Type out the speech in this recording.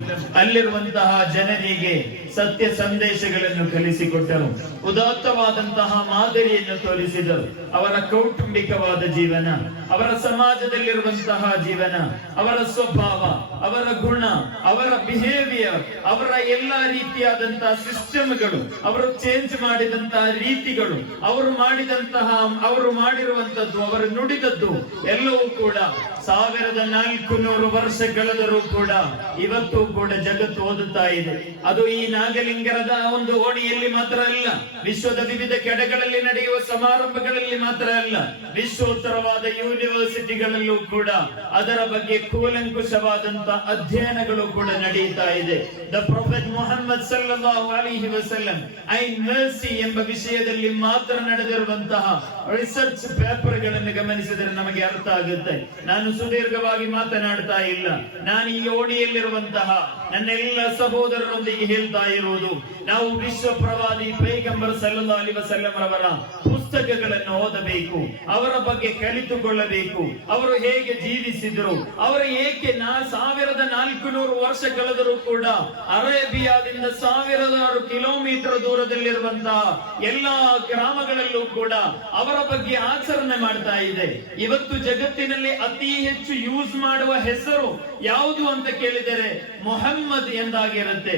ಅಲ್ಲಿರುವಂತಹ ಜನರಿಗೆ ಸತ್ಯ ಸಂದೇಶಗಳನ್ನು ಕಲಿಸಿಕೊಟ್ಟರು. ಉದಾತ್ತವಾದಂತಹ ಮಾದರಿಯನ್ನು ತೋರಿಸಿದರು. ಅವರ ಕೌಟುಂಬಿಕವಾದ ಜೀವನ, ಅವರ ಸಮಾಜದಲ್ಲಿರುವಂತಹ ಜೀವನ, ಅವರ ಸ್ವಭಾವ, ಅವರ ಗುಣ, ಅವರ ಬಿಹೇವಿಯರ್, ಅವರ ಎಲ್ಲಾ ರೀತಿಯಾದಂತಹ ಸಿಸ್ಟಮ್ಗಳು, ಅವರು ಚೇಂಜ್ ಮಾಡಿದಂತಹ ರೀತಿಗಳು, ಅವರು ಮಾಡಿರುವಂತದ್ದು, ಅವರು ನುಡಿದದ್ದು ಎಲ್ಲವೂ ಕೂಡ 1400 ವರ್ಷ ಕಳೆದರೂ ಕೂಡ ಇವತ್ತು ಕೂಡ ಜಗತ್ತು ಓದುತ್ತಾ ಇದೆ. ಅದು ಈ ನಾಗಲಿಂಗರದ ಒಂದು ಓಣಿಯಲ್ಲಿ ಮಾತ್ರ ಅಲ್ಲ, ವಿಶ್ವದ ವಿವಿಧ ಕಡೆಗಳಲ್ಲಿ ನಡೆಯುವ ಸಮಾರಂಭಗಳಲ್ಲಿ ಮಾತ್ರ ಅಲ್ಲ, ವಿಶ್ವೋತ್ತರವಾದ ಯೂನಿವರ್ಸಿಟಿಗಳಲ್ಲೂ ಕೂಡ ಅದರ ಬಗ್ಗೆ ಕೂಲಂಕುಷವಾದಂತಹ ಅಧ್ಯಯನಗಳು ಕೂಡ ನಡೆಯುತ್ತಾ ಇದೆ. ದ ಪ್ರೊಫೆಟ್ ಮುಹಮ್ಮದ್ ಸಲ್ಲಲ್ಲಾಹು ಅಲೈಹಿ ವಸಲ್ಲಂ ಐನ್ ಮರ್ಸಿ ಎಂಬ ವಿಷಯದಲ್ಲಿ ಮಾತ್ರ ನಡೆದಿರುವಂತಹ ರಿಸರ್ಚ್ ಪೇಪರ್ ಗಳನ್ನು ಗಮನಿಸಿದರೆ ನಮಗೆ ಅರ್ಥ ಆಗುತ್ತೆ. ನಾನು ಸುದೀರ್ಘವಾಗಿ ಮಾತನಾಡ್ತಾ ಇಲ್ಲ. ನಾನು ಈ ಓಣಿಯಲ್ಲಿರುವಂತಹ ನನ್ನೆಲ್ಲ ಸಹೋದರರೊಂದಿಗೆ ಹೇಳ್ತಾ ಇರುವುದು, ನಾವು ವಿಶ್ವ ಪ್ರವಾದಿ ಪೈಗಂಬರ್ ಸಲ್ಲಲ್ಲಾಹು ಅಲೈಹಿ ವಸಲ್ಲಂ ರವರ ಪುಸ್ತಕಗಳನ್ನು ಓದಬೇಕು, ಅವರ ಬಗ್ಗೆ ಕಲಿತುಕೊಳ್ಳಬೇಕು. ಅವರು ಹೇಗೆ ಜೀವಿಸಿದ್ರು, ಅವರು ಏಕೆ 1400 ವರ್ಷ ಕಳೆದರೂ ಕೂಡ ಅರೇಬಿಯಾದಿಂದ 1000 ಕಿಲೋಮೀಟರ್ ದೂರದಲ್ಲಿರುವಂತಹ ಎಲ್ಲಾ ಗ್ರಾಮಗಳಲ್ಲೂ ಕೂಡ ಅವರ ಬಗ್ಗೆ ಆಚರಣೆ ಮಾಡ್ತಾ ಇದೆ. ಇವತ್ತು ಜಗತ್ತಿನಲ್ಲಿ ಅತಿ ಹೆಚ್ಚು ಯೂಸ್ ಮಾಡುವ ಹೆಸರು ಯಾವುದು ಅಂತ ಕೇಳಿದರೆ ಮೊಹಮ್ಮದ್ ಎಂದಾಗಿರುತ್ತೆ.